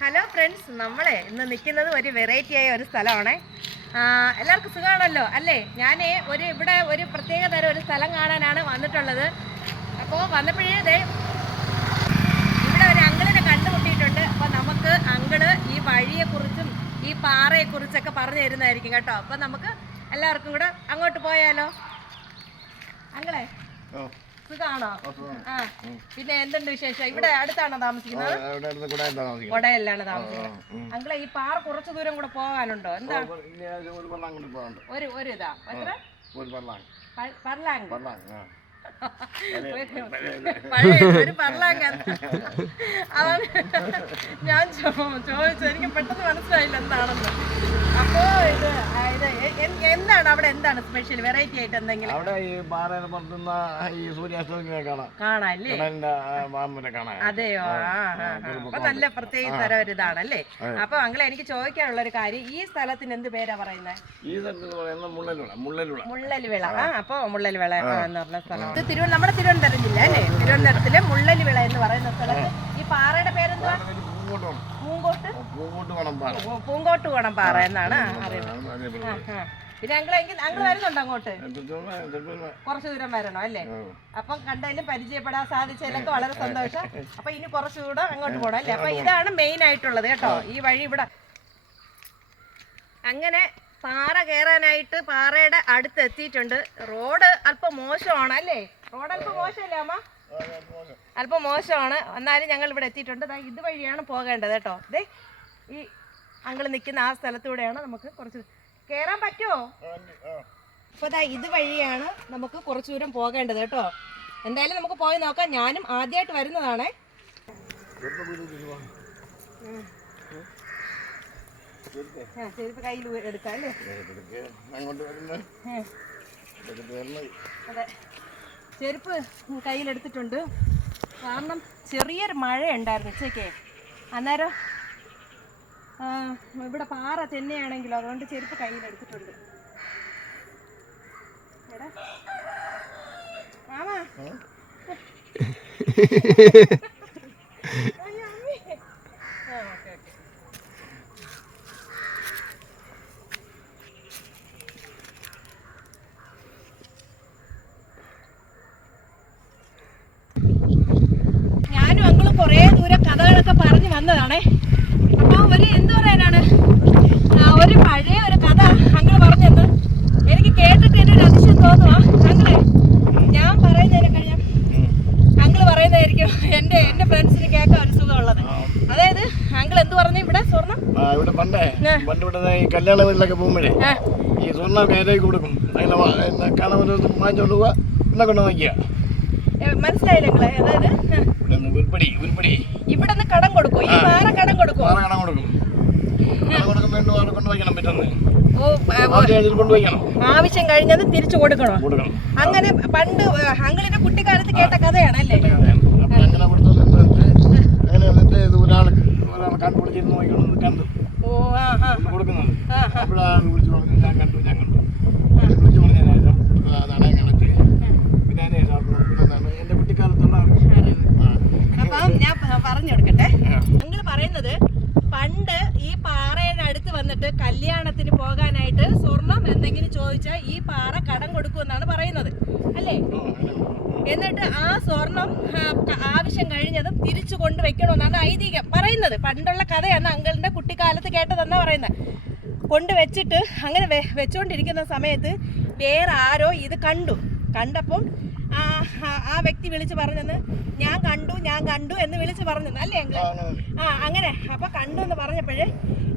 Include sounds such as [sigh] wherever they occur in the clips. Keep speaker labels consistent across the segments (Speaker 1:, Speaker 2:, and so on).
Speaker 1: Hello friends നമ്മളെ ഇന്ന് നിൽക്കുന്നത് ഒരു വെറൈറ്റി ആയ ഒരു സ്ഥലമാണ്. എല്ലാവർക്കും സുഖമാണല്ലോ? അല്ലേ? ഞാൻ ഒരു ഇവിടെ ഒരു പ്രത്യേക തരം ഒരു സ്ഥലം കാണാനാണ് വന്നിട്ടുള്ളത്. അപ്പോൾ വന്നപ്പോഴേ ഇവിടെ ഒരു അങ്കിളിനെ കണ്ടുമുട്ടിയിട്ടുണ്ട്. അപ്പോൾ നമുക്ക് അങ്കിൾ ഈ വഴിയെക്കുറിച്ചും ഈ പാറയെക്കുറിച്ചൊക്കെ പറഞ്ഞു തരുന്നതായിരിക്കും കേട്ടോ. അപ്പോൾ നമുക്ക് എല്ലാവർക്കും കൂടെ അങ്ങോട്ട് പോയാലോ? അങ്ങളെ
Speaker 2: ഓ,
Speaker 1: സുഖമാണോ.
Speaker 2: ഓ, സുഖം.
Speaker 1: ആ പിന്നെ എന്തുണ്ട് വിശേഷം? ഇവിടെ അടുത്താണോ താമസിക്കുന്നത്?
Speaker 2: കൊടയല്ലാണ് താമസിക്കുന്നത്?
Speaker 1: അങ്കിളെ ഈ പാറ കുറച്ച് ദൂരം കൂടെ പോകാനുണ്ടോ? എന്താ?
Speaker 2: ഒരു- ഒരു
Speaker 1: ഇതാ. എത്ര? പർലാങ് ഒരു പർലാങ് അതാണ് ഞാൻ ചോദിച്ചു എനിക്ക് പെട്ടെന്ന് മനസ്സിലായില്ല എന്താണെന്ന്. അപ്പോ ഇത് ഇത് എന്താണ് അവിടെ എന്താണ് സ്പെഷ്യൽ വെറൈറ്റി ആയിട്ട് എന്തെങ്കിലും?
Speaker 2: അവിടെ ഈ പാറയിൽ പുറത്തുന്ന ഈ സൂര്യാസ്തമനെ കാണാം.
Speaker 1: കാണാല്ലേ?
Speaker 2: കടലിന്റെ പാമ്പിനെ കാണാം.
Speaker 1: അതെയോ? ആ. അപ്പൊ നല്ല പ്രത്യേക തരം ഒരു ഇതാണല്ലേ അപ്പൊ അങ്ങളെ എനിക്ക് ചോദിക്കാനുള്ള ഒരു കാര്യം ഈ സ്ഥലത്തിന് എന്ത് പേരാ പറയുന്നത്
Speaker 2: ഈ സ്ഥലത്ത് പറയുന്നത് മുള്ളലുള മുള്ളലുള
Speaker 1: മുള്ളലിവിള ആ. അപ്പൊ മുള്ളൽവിള എന്ന് പറഞ്ഞ സ്ഥലം ഇത് തിരുവനന്തപുരം നമ്മുടെ തിരുവനന്തപുരം ജില്ല അല്ലേ? തിരുവനന്തപുരത്തിലെ മുള്ളൽവിള എന്ന് പറയുന്ന സ്ഥലത്ത് ഈ പാറയുടെ പേരെന്തുവാ?
Speaker 2: പൂങ്കോട്ട്.
Speaker 1: പൂങ്കോട്ട്
Speaker 2: പൂങ്കോട്ട് വേണം പാറ.
Speaker 1: പൂ- പൂങ്കോട്ട് കോണം പാറ എന്നാണ് അറിയുന്നത്. പിന്നെ അങ്കിൾ അങ്കിൾ വരുന്നുണ്ടോ അങ്ങോട്ട്? കുറച്ച് ദൂരം വരണോ അല്ലേ? അപ്പൊ കണ്ടതിലും പരിചയപ്പെടാൻ സാധിച്ചതിലൊക്കെ വളരെ സന്തോഷം. അപ്പൊ ഇനി കുറച്ചുകൂടെ അങ്ങോട്ട് പോകണം അല്ലേ? അപ്പൊ ഇതാണ് മെയിൻ ആയിട്ടുള്ളത് കേട്ടോ. ഈ വഴി ഇവിടെ. അങ്ങനെ പാറ കയറാനായിട്ട് പാറയുടെ അടുത്ത് എത്തിയിട്ടുണ്ട്. റോഡ് അല്പം മോശമാണ് അല്ലേ? റോഡ് അല്പം മോശമല്ലേ അമ്മ? അല്പം മോശമാണ്. എന്നാലും ഞങ്ങൾ ഇവിടെ എത്തിയിട്ടുണ്ട്. ഇതുവഴിയാണ് പോകേണ്ടത് കേട്ടോ. ദേ ഈ അങ്കിൾ നിൽക്കുന്ന ആ സ്ഥലത്തൂടെയാണ് നമുക്ക് കുറച്ച് കയറാൻ പറ്റുമോ. അപ്പോൾ ദാ ഇതുവഴിയാണ് നമുക്ക് കുറച്ച് ദൂരം പോകേണ്ടത് കേട്ടോ. എന്തായാലും നമുക്ക് പോയി നോക്കാം. ഞാനും ആദ്യമായിട്ട് വരുന്നതാണേ. ചെരുപ്പ് അതെ കയ്യിലെടുത്തിട്ടുണ്ട് കാരണം ചെറിയൊരു മഴ ഉണ്ടായിരുന്നു ഉച്ചയ്ക്ക്. അന്നേരം ഇവിടെ പാറ തന്നെയാണെങ്കിലും അതുകൊണ്ട് ചെരുപ്പ് കയ്യിലെടുത്തിട്ടുണ്ട്. മാമാ. ഞാനും അങ്ങളും കുറേ ദൂരം കഥകളൊക്കെ പറഞ്ഞു വന്നതാണേ അപ്പോൾ ഒരു ഒരു പഴയ ഒരു കഥ അങ്ങൾ പറഞ്ഞെന്ന്. എനിക്ക് കേട്ടിട്ട് എന്റെ ഒരു അതിശയം തോന്നുവാ. അങ്ങളെ ഞാൻ പറയുന്നതിനെ ഞാൻ അങ്കിൾ പറയുന്നതായിരിക്കും എന്റെ എന്റെ ഫ്രണ്ട്സിന് കേൾക്കാൻ ഒരു സുഖമുള്ളത്. അതായത് അങ്കിൾ എന്ത് പറഞ്ഞു ഇവിടെ സ്വർണം
Speaker 2: ഇവിടെ പണ്ടേ. പണ്ട് ഇവിടെ ഈ കല്യാണ വീട്ടിലൊക്കെ പോകുമ്പോഴേ ഈ സ്വർണം കയറി കൊടുക്കും. കാണാൻ വാങ്ങിച്ചോണ്ട് പോവാ. പിന്നെ കൊണ്ട് നോക്കിയ
Speaker 1: മനസ്സിലായില്ല നിങ്ങളെ അതായത്
Speaker 2: ഇവിടെ നിന്ന് ഉരുപ്പടി ഉരുപ്പടി.
Speaker 1: ഇവിടെ നിന്ന് കടം കൊടുക്കും. ഈ പാറ കടം കൊടുക്കും.
Speaker 2: പാറ കടം കൊടുക്കും.
Speaker 1: ആവശ്യം കഴിഞ്ഞത് തിരിച്ചു കൊടുക്കണോ? അങ്ങനെ പണ്ട് അങ്കിളിന്റെ കുട്ടിക്കാലത്ത് കേട്ട കഥയാണല്ലേ?
Speaker 2: അല്ലേ അങ്ങനെ അങ്ങനെ
Speaker 1: ഓ ആ
Speaker 2: അങ്ങനെ.
Speaker 1: അപ്പം ഞാൻ പറഞ്ഞു കൊടുക്കട്ടെ. നിങ്ങൾ പറയുന്നത് പണ്ട് ഈ പാറയുടെ അടുത്ത് വന്നിട്ട് കല്യാണത്തിന് പോകാനായിട്ട് സ്വർണം എന്തെങ്കിലും ചോദിച്ചാൽ ഈ പാറ കടം കൊടുക്കുമെന്നാണ് പറയുന്നത്. അല്ലേ? എന്നിട്ട് ആ സ്വർണം ആവശ്യം കഴിഞ്ഞതും തിരിച്ചു കൊണ്ടുവയ്ക്കണമെന്നാണ് ഐതിഹ്യം പറയുന്നത്. പണ്ടുള്ള കഥയാണ് അങ്കിളിന്റെ കുട്ടിക്കാലത്ത് കേട്ടതെന്നാ പറയുന്നത്. കൊണ്ടുവച്ചിട്ട് അങ്ങനെ വെ- വെച്ചുകൊണ്ടിരിക്കുന്ന സമയത്ത് വേറെ ആരോ ഇത് കണ്ടു. കണ്ടപ്പം ആ വ്യക്തി വിളിച്ചു പറഞ്ഞെന്ന് ഞാൻ കണ്ടു ഞാൻ കണ്ടു എന്ന് വിളിച്ചു പറഞ്ഞെന്ന് അല്ലേ
Speaker 2: ആ, അങ്ങനെ.
Speaker 1: അപ്പൊ കണ്ടു എന്ന് പറഞ്ഞപ്പോഴേ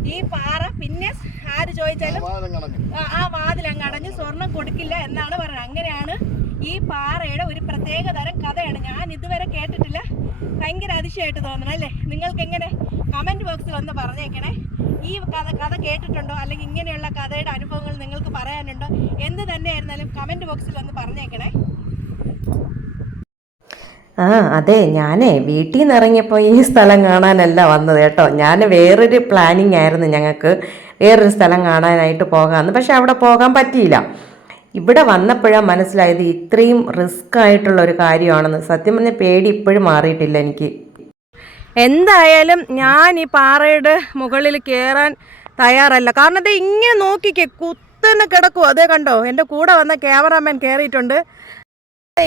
Speaker 1: ഈ പാറ പിന്നെ ആര് ചോദിച്ചാലും ആ- അങ്ങ് അടഞ്ഞ് സ്വർണം കൊടുക്കില്ല എന്നാണ് പറഞ്ഞത്. അങ്ങനെയാണ് ഈ പാറയുടെ ഒരു പ്രത്യേക തരം കഥയാണ്. ഞാൻ ഇതുവരെ കേട്ടിട്ടില്ല. ഭയങ്കര അതിശയമായിട്ട് തോന്നണം അല്ലേ? നിങ്ങൾക്ക് എങ്ങനെ കമന്റ് ബോക്സിൽ വന്ന് പറഞ്ഞേക്കണേ. ഈ കഥ കഥ കേട്ടിട്ടുണ്ടോ? അല്ലെങ്കിൽ ഇങ്ങനെയുള്ള കഥയുടെ അനുഭവങ്ങൾ നിങ്ങൾക്ക് പറയാനുണ്ടോ? എന്ത് തന്നെയായിരുന്നാലും കമന്റ് ബോക്സിൽ വന്ന് പറഞ്ഞേക്കണേ.
Speaker 3: ആ അതെ ഞാനേ വീട്ടിൽ നിന്ന് ഇറങ്ങിയപ്പോൾ ഈ സ്ഥലം കാണാനല്ല വന്നത് കേട്ടോ. ഞാൻ വേറൊരു പ്ലാനിങ് ആയിരുന്നു ഞങ്ങൾക്ക് വേറൊരു സ്ഥലം കാണാനായിട്ട് പോകാമെന്ന് പക്ഷെ അവിടെ പോകാൻ പറ്റിയില്ല. ഇവിടെ വന്നപ്പോഴാണ് മനസ്സിലായത് ഇത്രയും റിസ്ക് ആയിട്ടുള്ള ഒരു കാര്യമാണെന്ന്. സത്യം പറഞ്ഞ പേടി ഇപ്പോഴും മാറിയിട്ടില്ല എനിക്ക്.
Speaker 1: എന്തായാലും ഞാൻ ഈ പാറയുടെ മുകളിൽ കയറാൻ തയ്യാറല്ല. കാരണം ഇത് ഇങ്ങനെ നോക്കിക്കേ കുത്തന്നെ കിടക്കും അതേ കണ്ടോ എന്റെ കൂടെ വന്ന ക്യാമറാമാൻ കയറിയിട്ടുണ്ട്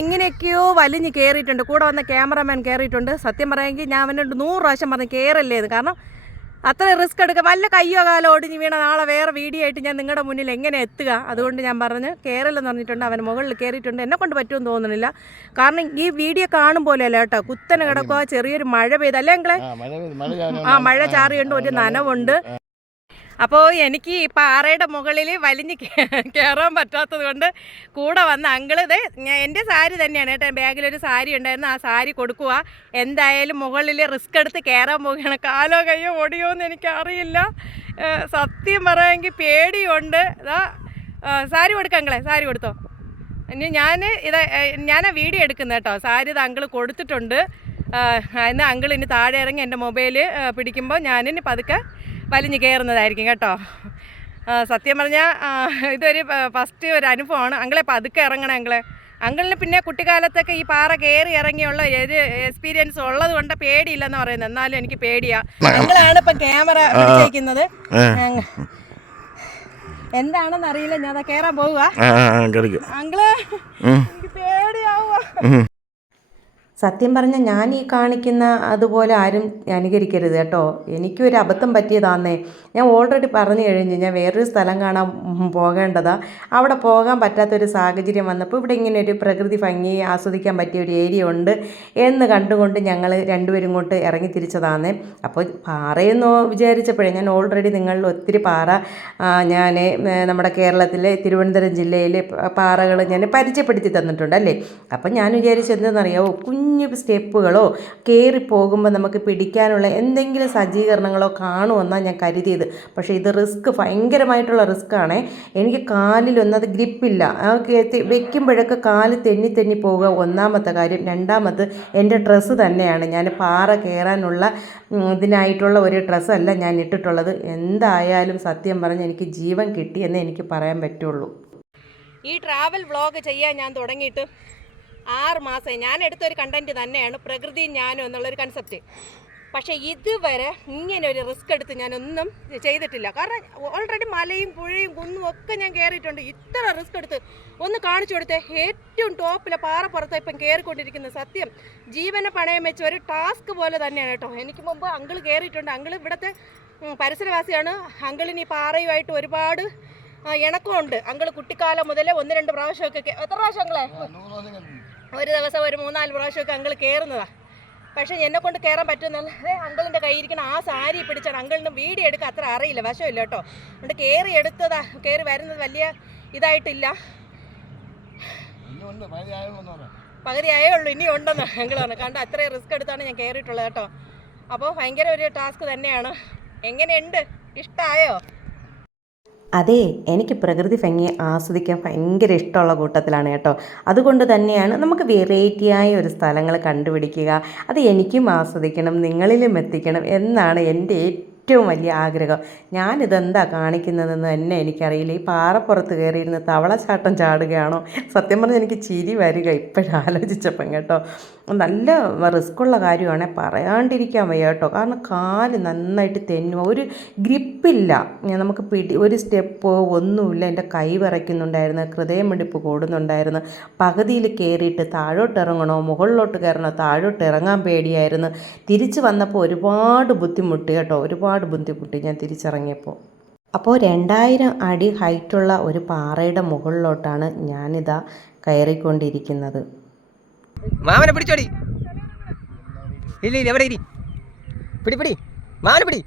Speaker 1: എങ്ങനെയൊക്കെയോ വലിഞ്ഞ് കയറിയിട്ടുണ്ട് കൂടെ വന്ന ക്യാമറമാൻ കയറിയിട്ടുണ്ട് സത്യം പറയാമെങ്കിൽ ഞാൻ അവനോട് നൂറ് പ്രാവശ്യം പറഞ്ഞ് കയറല്ലേ ഇത്. കാരണം അത്ര റിസ്ക് എടുക്കുക വല്ല കയ്യോ കാലോ ഒടിഞ്ഞ് വീണ നാളെ വേറെ വീഡിയോ ആയിട്ട് ഞാൻ നിങ്ങളുടെ മുന്നിൽ എങ്ങനെ എത്തുക? അതുകൊണ്ട് ഞാൻ പറഞ്ഞ് കയറില്ലെന്ന് പറഞ്ഞിട്ടുണ്ട്. അവൻ മുകളിൽ കയറിയിട്ടുണ്ട് എന്നെ കൊണ്ട് പറ്റുമെന്ന് തോന്നുന്നില്ല. കാരണം ഈ വീഡിയോ കാണും പോലെയല്ല കേട്ടോ. കുത്തനെ കിടക്കുക ചെറിയൊരു മഴ
Speaker 2: പെയ്ത്. ചാഞ്ഞ
Speaker 1: ആ മഴ ചാറിയുണ്ട് ഒരു നനവുണ്ട്. അപ്പോൾ എനിക്ക് ഈ പാറയുടെ മുകളിൽ വലിഞ്ഞ് കയറാൻ പറ്റാത്തത് കൊണ്ട് കൂടെ വന്ന അങ്കിൾ ഇത് ഞാൻ എന്റെ സാരി തന്നെയാണ് കേട്ടോ ബാഗിലൊരു സാരി ഉണ്ടായിരുന്നു ആ സാരി കൊടുക്കുക. എന്തായാലും മുകളിൽ റിസ്ക് എടുത്ത് കയറാൻ പോവുകയാണ്. കാലോ കയ്യോ ഓടിയോ എന്ന് എനിക്കറിയില്ല. സത്യം പറയാമെങ്കിൽ പേടിയുണ്ട്. ഇതാ സാരി കൊടുക്കാം അങ്കിളെ സാരി കൊടുത്തോ. ഇനി ഞാൻ ഇത് ഞാൻ ആ വീഡിയോ എടുക്കുന്നത് കേട്ടോ. സാരി ഇത് അങ്കിൾ കൊടുത്തിട്ടുണ്ട്. എന്നാൽ അങ്കിൾ ഇനി താഴെ ഇറങ്ങി എന്റെ മൊബൈൽ പിടിക്കുമ്പോൾ ഞാനിനി പതുക്കെ വലിഞ്ഞ് കയറുന്നതായിരിക്കും കേട്ടോ. സത്യം പറഞ്ഞാൽ ഇതൊരു ഫസ്റ്റ് ഒരു അനുഭവമാണ്. അങ്ങളെ പതുക്കെ ഇറങ്ങണേ അങ്ങളെ അങ്കിളിന് പിന്നെ കുട്ടിക്കാലത്തൊക്കെ ഈ പാറ കയറി ഇറങ്ങിയുള്ള ഒരു എക്സ്പീരിയൻസ് ഉള്ളത് കൊണ്ട് പേടിയില്ലെന്ന് പറയുന്നത്. എന്നാലും എനിക്ക് പേടിയാ. അങ്ങളാണ് ഇപ്പം ക്യാമറ പിടിച്ചേക്കുന്നത്. എന്താണെന്ന് അറിയില്ല ഞാൻ കയറാൻ പോവുക അങ്കിൾ എനിക്ക് പേടിയാവുക
Speaker 3: സത്യം പറഞ്ഞാൽ ഞാൻ ഈ കാണിക്കുന്ന അതുപോലെ ആരും അനുകരിക്കരുത് കേട്ടോ. എനിക്കൊരു അബദ്ധം പറ്റിയതാന്നേ. ഞാൻ ഓൾറെഡി പറഞ്ഞു കഴിഞ്ഞു ഞാൻ വേറൊരു സ്ഥലം കാണാൻ പോകേണ്ടതാ. അവിടെ പോകാൻ പറ്റാത്തൊരു സാഹചര്യം വന്നപ്പോൾ ഇവിടെ ഇങ്ങനെ ഒരു പ്രകൃതി ഭംഗി ആസ്വദിക്കാൻ പറ്റിയ ഒരു ഏരിയ ഉണ്ട് എന്ന് കണ്ടുകൊണ്ട് ഞങ്ങൾ രണ്ടുപേരും കൊണ്ട് ഇറങ്ങി തിരിച്ചതാന്നേ. അപ്പോൾ പാറയെന്ന് വിചാരിച്ചപ്പോഴേ ഞാൻ ഓൾറെഡി നിങ്ങളിൽ ഒത്തിരി പാറ ഞാൻ നമ്മുടെ കേരളത്തിലെ തിരുവനന്തപുരം ജില്ലയിലെ പാറകൾ ഞാൻ പരിചയപ്പെടുത്തി തന്നിട്ടുണ്ട് അല്ലേ? അപ്പം ഞാൻ വിചാരിച്ചത് എന്താണെന്നറിയാമോ കുഞ്ഞു സ്റ്റെപ്പുകളോ കയറി പോകുമ്പോൾ നമുക്ക് പിടിക്കാനുള്ള എന്തെങ്കിലും സജ്ജീകരണങ്ങളോ കാണുമെന്നാണ് ഞാൻ കരുതിയത്. പക്ഷേ ഇത് റിസ്ക് ഭയങ്കരമായിട്ടുള്ള റിസ്ക് ആണേ എനിക്ക് കാലിലൊന്നും അത് ഗ്രിപ്പില്ല. വെക്കുമ്പോഴൊക്കെ കാൽ തെന്നി തെന്നി പോവുക ഒന്നാമത്തെ കാര്യം. രണ്ടാമത് എന്റെ ഡ്രസ്സ് തന്നെയാണ്. ഞാൻ പാറ കയറാനുള്ള ഇതിനായിട്ടുള്ള ഒരു ഡ്രസ്സല്ല ഞാൻ ഇട്ടിട്ടുള്ളത്. എന്തായാലും സത്യം പറഞ്ഞ് എനിക്ക് ജീവൻ കിട്ടിയെന്നേ എനിക്ക് പറയാൻ പറ്റുള്ളൂ.
Speaker 1: ഈ ട്രാവൽ വ്ളോഗ് ചെയ്യാൻ ഞാൻ തുടങ്ങിയിട്ട് ആറ് മാസമായി ഞാൻ എടുത്തൊരു കണ്ടന്റ് തന്നെയാണ് പ്രകൃതിയും ഞാനും എന്നുള്ളൊരു കൺസെപ്റ്റ് പക്ഷേ ഇതുവരെ ഇങ്ങനെ ഒരു റിസ്ക് എടുത്ത് ഞാനൊന്നും ചെയ്തിട്ടില്ല. കാരണം ഓൾറെഡി മലയും പുഴയും കുന്നും ഒക്കെ ഞാൻ കയറിയിട്ടുണ്ട് ഇത്ര റിസ്ക് എടുത്ത് ഒന്ന് കാണിച്ചു കൊടുത്തേ. ഏറ്റവും ടോപ്പിലെ പാറപ്പുറത്ത് ഇപ്പം കയറിക്കൊണ്ടിരിക്കുന്ന സത്യം ജീവനെ പണയം വെച്ച ഒരു ടാസ്ക് പോലെ തന്നെയാണ് കേട്ടോ. എനിക്ക് മുമ്പ് അങ്കിൾ കയറിയിട്ടുണ്ട് അങ്കിൾ ഇവിടുത്തെ പരിസരവാസിയാണ്. അങ്കിളിന് ഈ പാറയുമായിട്ട് ഒരുപാട് ആ, ഇണക്കമുണ്ട് അങ്കിൾ കുട്ടിക്കാലം മുതലേ ഒന്ന് രണ്ട് പ്രാവശ്യമൊക്കെ എത്ര പ്രാവശ്യം അങ്ങളെ ഒരു ദിവസം ഒരു മൂന്നാൽ പ്രാവശ്യമൊക്കെ അങ്കിൾ കയറുന്നതാ പക്ഷെ എന്നെ കൊണ്ട് കയറാൻ പറ്റുന്നല്ലാതെ അങ്കിളിന്റെ കയ്യിരിക്കണ ആ സാരി പിടിച്ചാണ് അങ്കിളിന് വീഡിയോ എടുക്കാൻ അത്ര അറിയില്ല. വശമില്ല കേട്ടോ. അതുകൊണ്ട് കയറി എടുത്തതാ. കയറി വരുന്നത് വലിയ ഇതായിട്ടില്ല. പകുതിയായേ ഉള്ളൂ. ഇനി ഉണ്ടെന്ന് അങ്കിൾ പറഞ്ഞു. കണ്ട? അത്രയും റിസ്ക് എടുത്താണ് ഞാൻ കയറിയിട്ടുള്ളത് കേട്ടോ. അപ്പോൾ ഭയങ്കര ഒരു ടാസ്ക് തന്നെയാണ്. എങ്ങനെയുണ്ട്? ഇഷ്ടമായോ
Speaker 3: അതെ എനിക്ക് പ്രകൃതി ഭംഗി ആസ്വദിക്കാൻ ഭയങ്കര ഇഷ്ടമുള്ള കൂട്ടത്തിലാണ് കേട്ടോ. അതുകൊണ്ട് തന്നെയാണ് നമുക്ക് വെറൈറ്റിയായ ഒരു സ്ഥലങ്ങൾ കണ്ടുപിടിക്കുക. അത് എനിക്കും ആസ്വദിക്കണം നിങ്ങളിലും എത്തിക്കണം എന്നാണ് എന്റെ ഏറ്റവും വലിയ ആഗ്രഹം. ഞാനിതെന്താ കാണിക്കുന്നതെന്ന് തന്നെ എനിക്കറിയില്ല. ഈ പാറപ്പുറത്ത് കയറിയിരുന്ന് തവളച്ചാട്ടം ചാടുകയാണോ? സത്യം പറഞ്ഞാൽ എനിക്ക് ചിരി വരിക ഇപ്പോഴാലോചിച്ചപ്പം കേട്ടോ. നല്ല റിസ്ക്കുള്ള കാര്യമാണ് പറയാണ്ടിരിക്കാൻ വയ്യ കേട്ടോ. കാരണം കാൽ നന്നായിട്ട് തെന്നു ഒരു ഗ്രിപ്പില്ല. നമുക്ക് പിടി ഒരു സ്റ്റെപ്പോ ഒന്നുമില്ല. എന്റെ കൈ വിറയ്ക്കുന്നുണ്ടായിരുന്നു ഹൃദയമിടിപ്പ് കൂടുന്നുണ്ടായിരുന്നു. പകുതിയിൽ കയറിയിട്ട് താഴോട്ട് ഇറങ്ങണോ മുകളിലോട്ട് കയറണോ താഴോട്ട് ഇറങ്ങാൻ പേടിയായിരുന്നു. തിരിച്ച് വന്നപ്പോൾ ഒരുപാട് ബുദ്ധിമുട്ട് കേട്ടോ. ഒരുപാട് ബുദ്ധിമുട്ടി ഞാൻ തിരിച്ചിറങ്ങിയപ്പോൾ. അപ്പോൾ രണ്ടായിരം അടി ഹൈറ്റുള്ള ഒരു പാറയുടെ മുകളിലോട്ടാണ് ഞാനിതാ കയറിക്കൊണ്ടിരിക്കുന്നത്.
Speaker 4: മാമനെ പിടിച്ചോടി. ഇല്ല ഇല്ല എവിടെ ഇരി? പിടി പിടി. മാമനെ പിടി.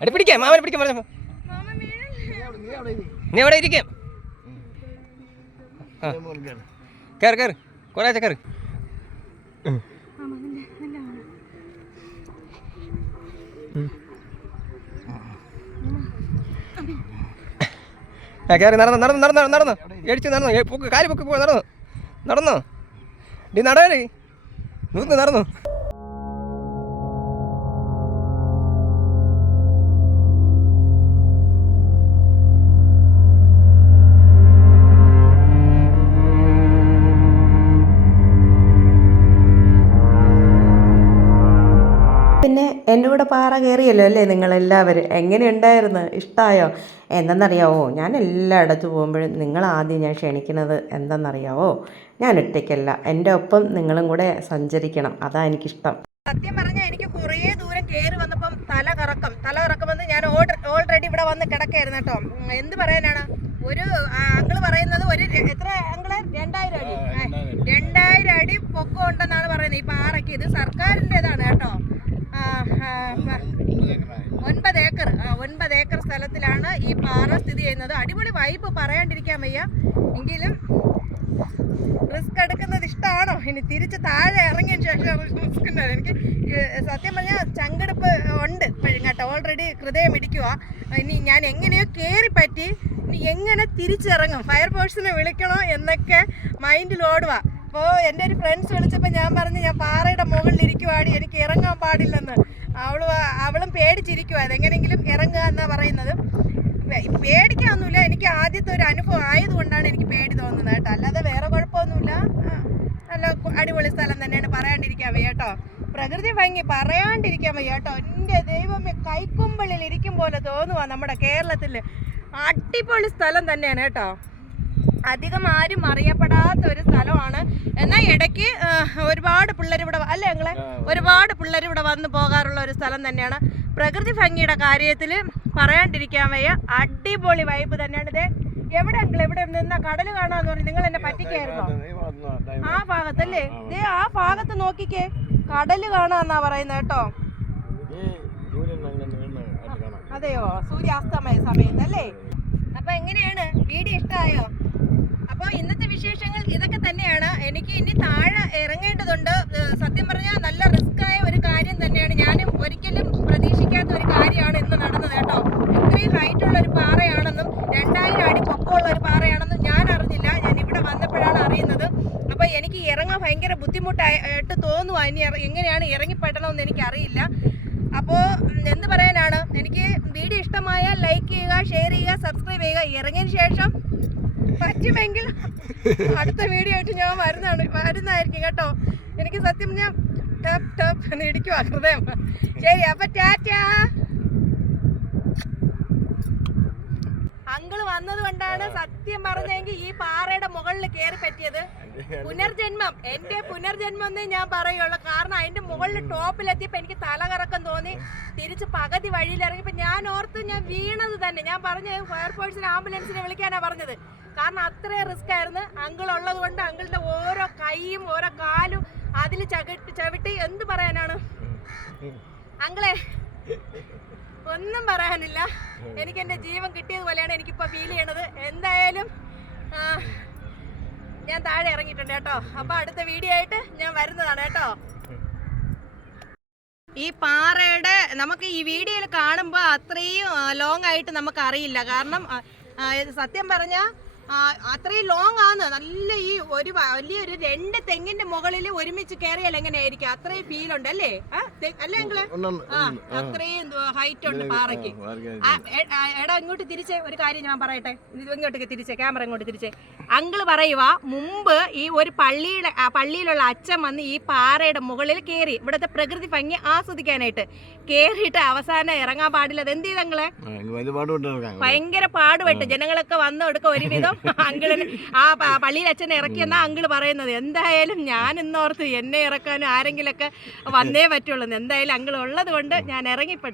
Speaker 4: അടി പിടിക്കാം മാമനെ പിടിക്കാൻ പറഞ്ഞു നീ എവിടെ ഇരിക്കാം? കയറ് കയറ് കുറേ. കയറ് ആ കയറി നടന്നു നടന്നു നടന്നു നടന്നു എടിച്ച് നടന്നു. പൊക്ക് കാൽ പൊക്കി പോയി നടന്നു. നടന്നു. ഡി നടേ നൂന്ന് നടന്നു.
Speaker 3: എന്റെ കൂടെ പാറ കയറിയല്ലോ അല്ലേ നിങ്ങളെല്ലാവരും? എങ്ങനെയുണ്ടായിരുന്നു ഇഷ്ടമായോ എന്തെന്നറിയാവോ? ഞാൻ എല്ലായിടത്തും പോകുമ്പോഴും നിങ്ങൾ ആദ്യം ഞാൻ ക്ഷണിക്കുന്നത് എന്തെന്നറിയാവോ? ഞാൻ ഒറ്റയ്ക്കല്ല. എന്റെ ഒപ്പം നിങ്ങളും കൂടെ സഞ്ചരിക്കണം. അതാ എനിക്കിഷ്ടം.
Speaker 1: സത്യം പറഞ്ഞാൽ എനിക്ക് കുറേ ദൂരം കയറി വന്നപ്പം തല കറക്കം. തല കറക്കമെന്ന് ഞാൻ ഓൾറെഡി ഇവിടെ വന്ന് കിടക്കായിരുന്നു കേട്ടോ. എന്ത് പറയാനാണ്? ഒരു അങ്കിൾ പറയുന്നത് ഒരു എത്ര അങ്കിൾ? രണ്ടായിരം അടി. രണ്ടായിരം അടി. പൊക്കം ഉണ്ടെന്നാണ് പറയുന്നത്. ഈ പാറയ്ക്ക് ഇത് സർക്കാരിന്റെതാണ് കേട്ടോ. ഒൻപത് ഏക്കർ ഒൻപത് ഏക്കർ സ്ഥലത്തിലാണ് ഈ പാറ സ്ഥിതി ചെയ്യുന്നത്. അടിപൊളി വൈബ് പറയാണ്ടിരിക്കാൻ വയ്യ. എങ്കിലും റിസ്ക് എടുക്കുന്നത് ഇഷ്ടമാണോ? ഇനി തിരിച്ച് താഴെ ഇറങ്ങിയ ശേഷം റിസ്ക് എനിക്ക് സത്യം പറഞ്ഞാൽ ചങ്കെടുപ്പ് ഉണ്ട് ഇപ്പോഴും ഓൾറെഡി ഹൃദയം ഇടിക്കുക ഇനി ഞാൻ എങ്ങനെയോ കയറി പറ്റി ഇനി എങ്ങനെ തിരിച്ചിറങ്ങും? ഫയർ ഫോഴ്സിനെ വിളിക്കണോ എന്നൊക്കെ മൈൻഡിൽ ഓടുക അപ്പോൾ എന്റെ ഒരു ഫ്രണ്ട്സ് വിളിച്ചപ്പോൾ ഞാൻ പറഞ്ഞു ഞാൻ എനിക്ക് ഇറങ്ങാൻ പാടില്ലെന്ന്. അവൾ അവളും പേടിച്ചിരിക്കുക അതെങ്ങനെങ്കിലും ഇറങ്ങുക എന്നാ പറയുന്നത്. പേടിക്കാനൊന്നുമില്ല. എനിക്ക് ആദ്യത്തെ ഒരു അനുഭവം ആയതുകൊണ്ടാണ് എനിക്ക് പേടി തോന്നുന്നത് കേട്ടോ. അല്ലാതെ വേറെ കുഴപ്പമൊന്നുമില്ല. നല്ല അടിപൊളി സ്ഥലം തന്നെയാണ് പറയാണ്ടിരിക്കാൻ കേട്ടോ. പ്രകൃതി ഭംഗി പറയാണ്ടിരിക്കാൻ വയ്യ കേട്ടോ. എന്റെ ദൈവമേ കൈക്കുമ്പളിൽ ഇരിക്കും പോലെ തോന്നുവാ നമ്മുടെ കേരളത്തിൽ അടിപൊളി സ്ഥലം തന്നെയാണ് കേട്ടോ. അധികം ആരും അറിയപ്പെടാത്ത ഒരു സ്ഥലമാണ്. എന്നാൽ ഇടയ്ക്ക് ഒരുപാട് പിള്ളേർ ഇവിടെ അല്ലേ ഞങ്ങളെ ഒരുപാട് പിള്ളേർ ഇവിടെ വന്ന് പോകാറുള്ള ഒരു സ്ഥലം തന്നെയാണ്. പ്രകൃതി ഭംഗിയുടെ കാര്യത്തിൽ പറയാണ്ടിരിക്കാൻ വയ്യ. അടിപൊളി വൈബ് തന്നെയാണ്. ഇത് എവിടെ അങ്കിൾ എവിടെ നിന്ന? കടൽ കാണാന്ന് പറഞ്ഞു നിങ്ങൾ എന്നെ പറ്റിക്കായിരുന്നോ? ആ ഭാഗത്തല്ലേ? ദേ ആ ഭാഗത്ത് നോക്കിക്കേ. കടൽ കാണാന്നാ പറയുന്നത് കേട്ടോ. അതെയോ? സൂര്യാസ്തമയ സമയത്ത് അല്ലേ അപ്പൊ എങ്ങനെയാണ് വീഡിയോ ഇഷ്ടമായോ അപ്പോൾ ഇന്നത്തെ വിശേഷങ്ങൾ ഇതൊക്കെ തന്നെയാണ് എനിക്ക് ഇനി താഴെ ഇറങ്ങേണ്ടതുണ്ട് ഏഹ് സത്യം പറഞ്ഞാൽ നല്ല റിസ്ക് ആയ ഒരു കാര്യം തന്നെയാണ് ഞാനും ഒരിക്കലും പ്രതീക്ഷിക്കാത്ത ഒരു കാര്യമാണ് ഇന്ന് നടന്നത് കേട്ടോ ഇത്രയും ഹൈറ്റ് ഉള്ള ഒരു പാറയാണെന്നും രണ്ടായിരം അടി പൊക്കമുള്ള ഒരു പാറയാണെന്നും ഞാൻ അറിഞ്ഞില്ല ഞാൻ ഇവിടെ വന്നപ്പോഴാണ് അറിയുന്നത് അപ്പോൾ എനിക്ക് ഇറങ്ങാൻ ഭയങ്കര ബുദ്ധിമുട്ടായിട്ട് തോന്നുക ഇനി ഇറ- എങ്ങനെയാണ് ഇറങ്ങിപ്പെടണമെന്ന് എനിക്കറിയില്ല അപ്പോൾ എന്ത് പറയാനാണ്? എനിക്ക് വീഡിയോ ഇഷ്ടമായാൽ ലൈക്ക് ചെയ്യുക ഷെയർ ചെയ്യുക സബ്സ്ക്രൈബ് ചെയ്യുക ഇറങ്ങിയതിന് ശേഷം പറ്റുമെങ്കിൽ അടുത്ത വീഡിയോ ആയിട്ട് ഞാൻ വരുന്നതാണ്. വരുന്നതായിരിക്കും കേട്ടോ. എനിക്ക് സത്യം ഞാൻ ടപ്പ് ടപ്പ് എന്ന് ഇടിക്കുവാ ഹൃദയം. ശരി അപ്പൊ ടാറ്റാ. അങ്കിൾ വന്നത് കൊണ്ടാണ് സത്യം പറഞ്ഞെങ്കിൽ ഈ പാറയുടെ മുകളിൽ കയറി പറ്റിയത്. [laughs] പുനർജന്മം. എന്റെ പുനർജന്മം എന്നേ ഞാൻ പറയുള്ളൂ. കാരണം അതിന്റെ മുകളിൽ ടോപ്പിലെത്തിയപ്പോ എനിക്ക് തലകറക്കം തോന്നി. തിരിച്ച് പകുതി വഴിയിൽ ഇറങ്ങിയപ്പോ ഞാൻ ഓർത്ത് ഞാൻ വീണത് തന്നെ. ഞാൻ പറഞ്ഞു ഫയർഫോഴ്സിനെ ആംബുലൻസിനെ വിളിക്കാനാ പറഞ്ഞത്. കാരണം അത്രയും റിസ്ക് ആയിരുന്നു. അങ്കിൾ ഉള്ളത് കൊണ്ട് അങ്കിളിന്റെ ഓരോ കൈയും ഓരോ കാലും അതിൽ ചവിട്ടി ചവിട്ടി. എന്ത് പറയാനാണ്? അങ്കിളെ ഒന്നും പറയാനില്ല. എനിക്ക് എന്റെ ജീവൻ കിട്ടിയതുപോലെയാണ് എനിക്കിപ്പോൾ ഫീൽ ചെയ്യണത്. എന്തായാലും ഞാൻ താഴെ ഇറങ്ങിയിട്ടുണ്ട് കേട്ടോ. അപ്പൊ അടുത്ത വീഡിയോ ആയിട്ട് ഞാൻ വരുന്നതാണ് കേട്ടോ. ഈ പാറയുടെ നമുക്ക് ഈ വീഡിയോയിൽ കാണുമ്പോൾ അത്രയും ലോങ് ആയിട്ട് നമുക്ക് അറിയില്ല കാരണം സത്യം പറഞ്ഞാൽ അത്രയും ലോങ് ആണ് നല്ല ഈ ഒരു വലിയൊരു രണ്ട് തെങ്ങിന്റെ മുകളിൽ ഒരുമിച്ച് കയറിയാൽ എങ്ങനെയായിരിക്കും? അത്രയും ഫീൽ ഉണ്ട് അല്ലേ? അല്ലേ നിങ്ങൾ അത്രയും ഹൈറ്റ് ഉണ്ട് പാറയ്ക്ക്. എടാ ഇങ്ങോട്ട് തിരിച്ചേ ഒരു കാര്യം ഞാൻ പറയട്ടെ. ഇങ്ങോട്ടേക്ക് തിരിച്ചേ ക്യാമറ ഇങ്ങോട്ട് തിരിച്ചേ. അങ്കിൾ പറയുക മുമ്പ് ഈ ഒരു പള്ളിയുടെ പള്ളിയിലുള്ള അച്ഛൻ വന്ന് ഈ പാറയുടെ മുകളിൽ കയറി ഇവിടുത്തെ പ്രകൃതി ഭംഗി ആസ്വദിക്കാനായിട്ട് കയറിയിട്ട് അവസാനം ഇറങ്ങാൻ പാടില്ല. അത് എന്ത് ചെയ്തങ്ങളെ ഭയങ്കര പാടുപെട്ട് ജനങ്ങളൊക്കെ വന്നു ഒരുവിധം അങ്കിളിന് ആ പള്ളിയിൽ അച്ഛനെ ഇറക്കിയെന്നാ അങ്കിൾ പറയുന്നത്. എന്തായാലും ഞാൻ ഇന്നോർത്ത് എന്നെ ഇറക്കാനും ആരെങ്കിലൊക്കെ വന്നേ പറ്റുള്ളൂ. എന്തായാലും അങ്കിൾ ഉള്ളത് കൊണ്ട് ഞാൻ ഇറങ്ങിപ്പെട്ടു.